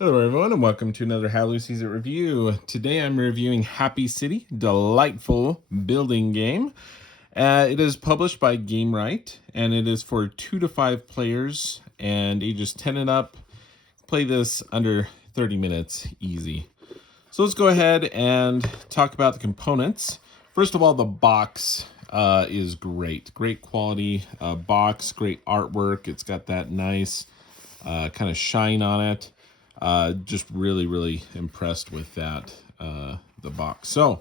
Hello, everyone, and welcome to another How Lucy's It review. Today, I'm reviewing Happy City, delightful building game. It is published by Gamewright, and it is for 2 to 5 players and ages 10 and up. Play this under 30 minutes, easy. So let's go ahead and talk about the components. First of all, the box is great. Great quality box, great artwork. It's got that nice kind of shine on it. Just really, really impressed with that, the box. So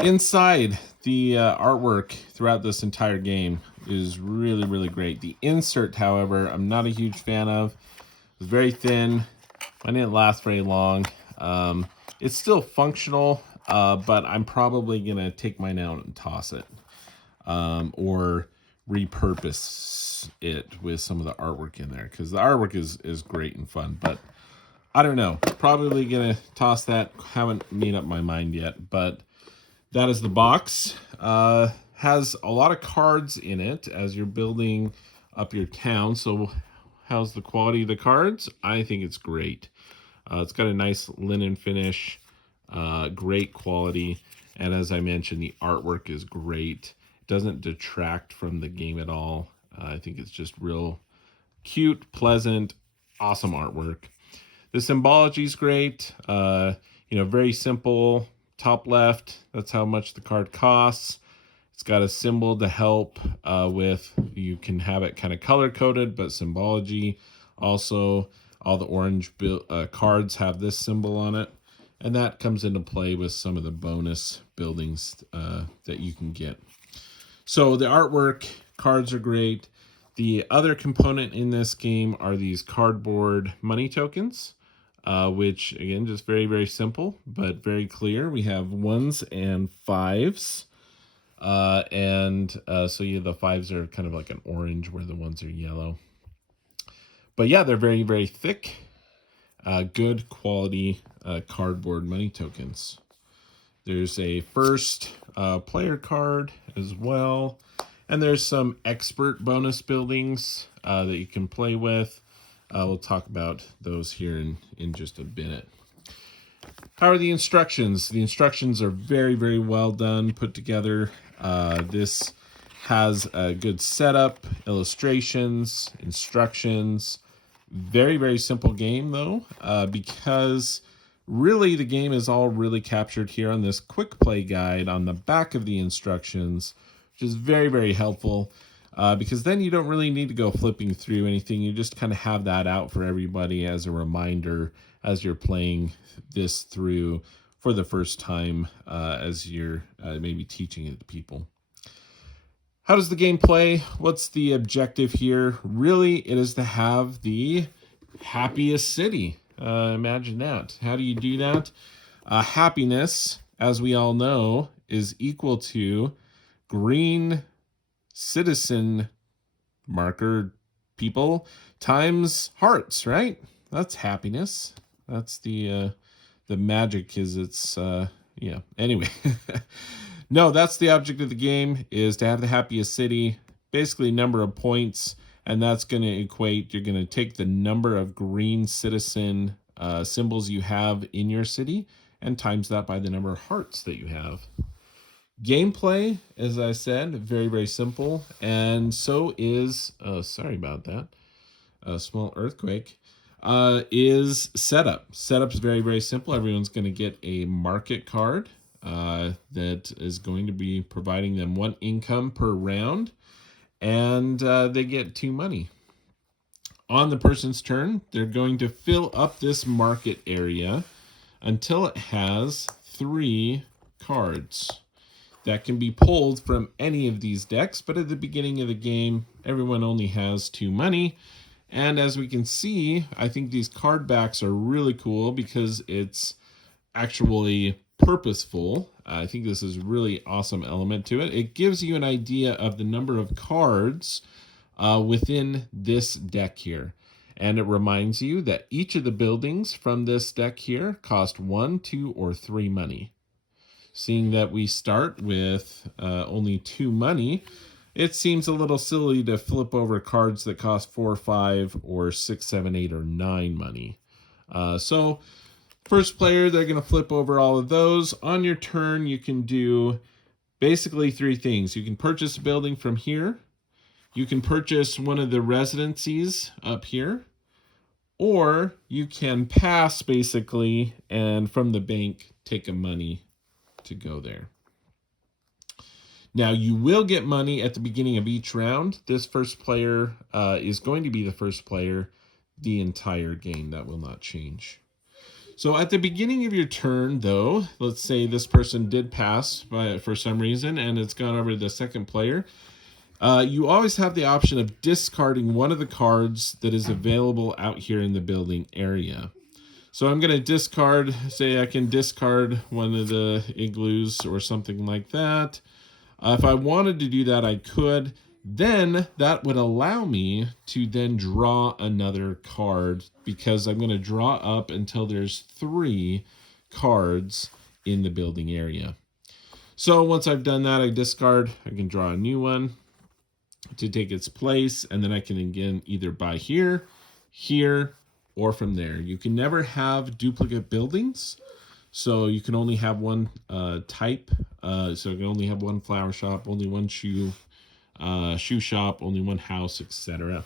inside, the artwork throughout this entire game is really, really great. The insert, however, I'm not a huge fan of. It's very thin. I didn't last very long. It's still functional, but I'm probably going to take mine out and toss it, or repurpose it with some of the artwork in there, because the artwork is great and fun. But I don't know. Probably going to toss that. Haven't made up my mind yet, but that is the box. Has a lot of cards in it as you're building up your town. So how's the quality of the cards? I think it's great. It's got a nice linen finish, great quality. And as I mentioned, the artwork is great. It doesn't detract from the game at all. I think it's just real cute, pleasant, awesome artwork. The symbology is great. Very simple. Top left, that's how much the card costs. It's got a symbol to help with, you can have it kind of color coded, but symbology. Also, all the orange cards have this symbol on it. And that comes into play with some of the bonus buildings that you can get. So the artwork, cards are great. The other component in this game are these cardboard money tokens, which, again, just very, very simple, but very clear. We have 1s and 5s. So yeah, the 5s are kind of like an orange where the 1s are yellow. But yeah, they're very, very thick, good quality cardboard money tokens. There's a first player card as well. And there's some expert bonus buildings that you can play with. We'll talk about those here in just a minute. How are the instructions? The instructions are very, very well done, put together. This has a good setup, illustrations, instructions. Very, very simple game, though, because really the game is all really captured here on this quick play guide on the back of the instructions, which is very, very helpful. Because then you don't really need to go flipping through anything. You just kind of have that out for everybody as a reminder as you're playing this through for the first time, as you're maybe teaching it to people. How does the game play? What's the objective here? Really, it is to have the happiest city. Imagine that. How do you do that? Happiness, as we all know, is equal to green citizen marker people times hearts, right? That's happiness. That's the magic, is it's anyway. No, that's the object of the game, is to have the happiest city, basically number of points, and that's going to equate, you're going to take the number of green citizen symbols you have in your city and times that by the number of hearts that you have. Gameplay, as I said, very, very simple. And so is, sorry about that, a small earthquake, is setup. Setup's very, very simple. Everyone's going to get a market card that is going to be providing them 1 income per round, and they get 2 money. On the person's turn, they're going to fill up this market area until it has 3 cards that can be pulled from any of these decks, but at the beginning of the game, everyone only has 2 money. And as we can see, I think these card backs are really cool because it's actually purposeful. I think this is a really awesome element to it. It gives you an idea of the number of cards within this deck here. And it reminds you that each of the buildings from this deck here cost 1, 2, or 3 money. Seeing that we start with only 2 money, it seems a little silly to flip over cards that cost 4, 5, or 6, 7, 8, or 9 money. So first player, they're going to flip over all of those. On your turn, you can do basically three things. You can purchase a building from here. You can purchase one of the residencies up here. Or you can pass, basically, and from the bank, take a money to go there. Now, you will get money at the beginning of each round. This first player is going to be the first player the entire game. That will not change. So at the beginning of your turn, though, let's say this person did pass for some reason, and it's gone over to the second player. You always have the option of discarding one of the cards that is available out here in the building area. So I'm going to discard, say I can discard one of the igloos or something like that. If I wanted to do that, I could. Then that would allow me to then draw another card, because I'm going to draw up until there's 3 cards in the building area. So once I've done that, I discard, I can draw a new one to take its place, and then I can again either buy here, here, or from there. You can never have duplicate buildings, so you can only have one type. So you can only have one flower shop, only one shoe shop, only one house, etc.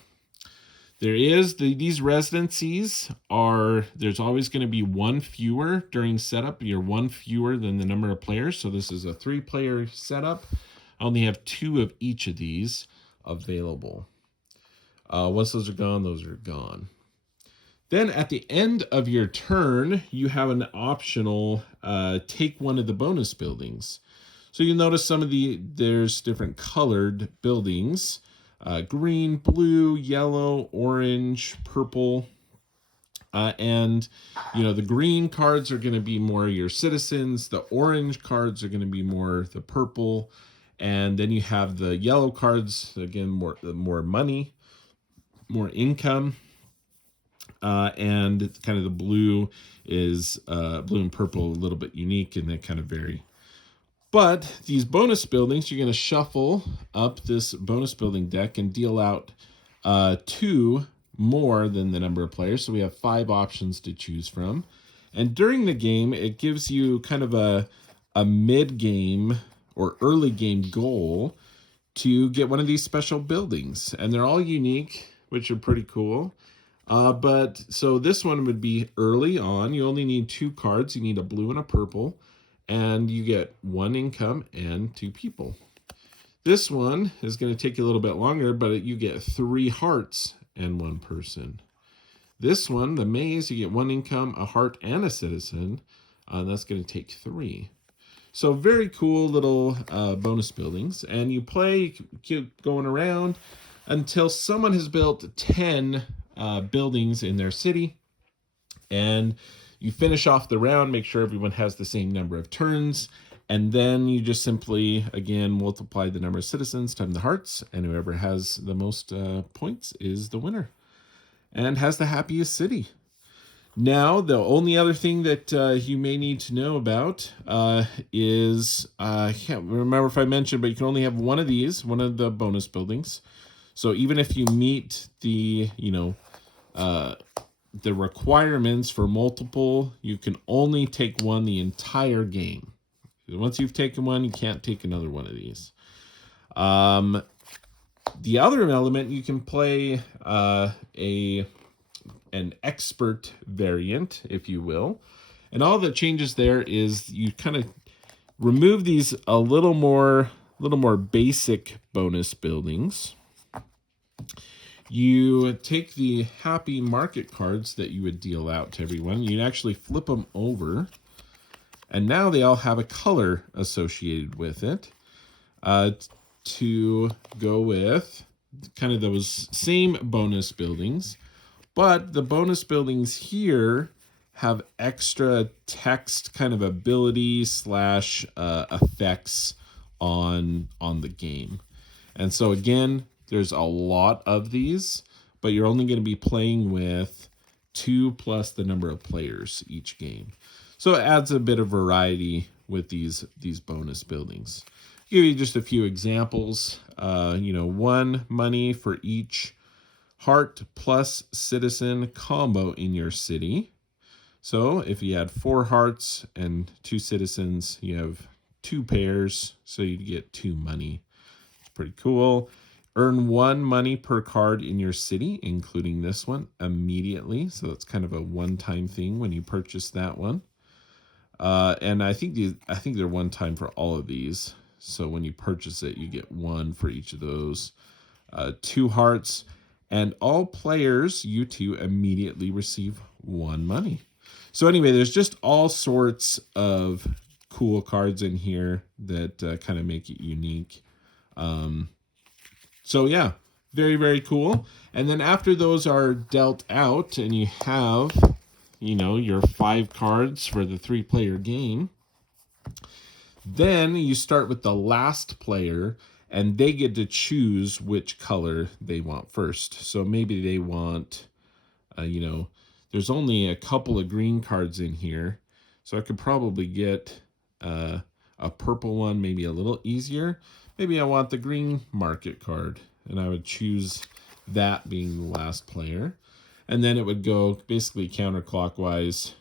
There is these residencies are, there's always going to be one fewer during setup. You're one fewer than the number of players. So this is a 3-player setup. I only have 2 of each of these available. Once those are gone, those are gone. Then at the end of your turn, you have an optional take one of the bonus buildings. So you'll notice there's different colored buildings. Green, blue, yellow, orange, purple. And, the green cards are going to be more your citizens. The orange cards are going to be more the purple. And then you have the yellow cards, again, more money, more income. And kind of the blue is blue and purple, a little bit unique, and they kind of vary. But these bonus buildings, you're going to shuffle up this bonus building deck and deal out 2 more than the number of players. So we have 5 options to choose from. And during the game, it gives you kind of a mid-game or early game goal to get one of these special buildings. And they're all unique, which are pretty cool. But so this one would be early on. You only need 2 cards. You need a blue and a purple. And you get 1 income and 2 people. This one is going to take you a little bit longer, but you get 3 hearts and 1 person. This one, the maze, you get 1 income, a heart, and a citizen. That's going to take 3. So very cool little bonus buildings. And you play, keep going around until someone has built 10 buildings in their city. And you finish off the round, make sure everyone has the same number of turns, and then you just simply, again, multiply the number of citizens times the hearts, and whoever has the most points is the winner and has the happiest city. Now, the only other thing that you may need to know about is, I can't remember if I mentioned, but you can only have one of these, one of the bonus buildings. So even if you meet the requirements for multiple, you can only take one the entire game. Once you've taken one, you can't take another one of these. The other element, you can play an expert variant, if you will. And all that changes there is you kind of remove these a little more basic bonus buildings. You take the happy market cards that you would deal out to everyone. You actually flip them over. And now they all have a color associated with it to go with kind of those same bonus buildings. But the bonus buildings here have extra text kind of ability / effects on the game. And so again, there's a lot of these, but you're only going to be playing with 2 plus the number of players each game. So it adds a bit of variety with these bonus buildings. I'll give you just a few examples. 1 money for each heart plus citizen combo in your city. So if you had 4 hearts and 2 citizens, you have 2 pairs, so you get 2 money. It's pretty cool. Earn 1 money per card in your city, including this one, immediately. So it's kind of a one-time thing when you purchase that one. And I think they're one time for all of these. So when you purchase it, you get 1 for each of those. 2 hearts, and all players, you 2, immediately receive 1 money. So anyway, there's just all sorts of cool cards in here that kind of make it unique. So yeah, very, very cool. And then after those are dealt out and you have, your 5 cards for the 3-player game, then you start with the last player and they get to choose which color they want first. So maybe they want, there's only a couple of green cards in here. So I could probably get a purple one, maybe a little easier. Maybe I want the green market card, and I would choose that being the last player. And then it would go basically counterclockwise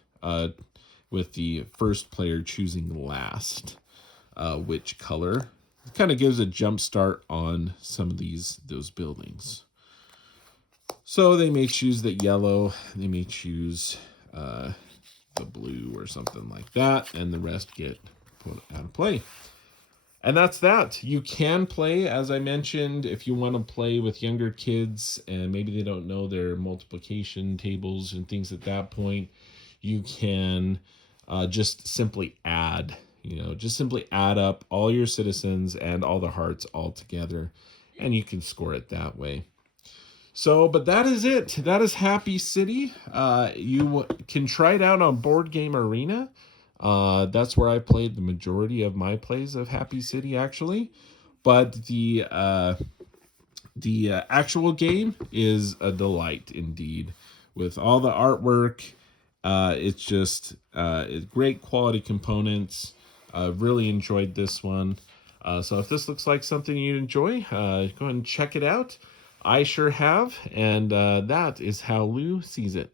with the first player choosing last which color. It kind of gives a jump start on some of those buildings. So they may choose the yellow, they may choose the blue or something like that, and the rest get put out of play. And that's that. You can play, as I mentioned, if you want to play with younger kids and maybe they don't know their multiplication tables and things at that point, you can just simply add. Just simply add up all your citizens and all the hearts all together, and you can score it that way. So, but that is it. That is Happy City. You can try it out on Board Game Arena. That's where I played the majority of my plays of Happy City, actually. But the actual game is a delight indeed, with all the artwork. It's just great quality components. Really enjoyed this one. So if this looks like something you enjoy, go ahead and check it out. I sure have, and that is how Lou sees it.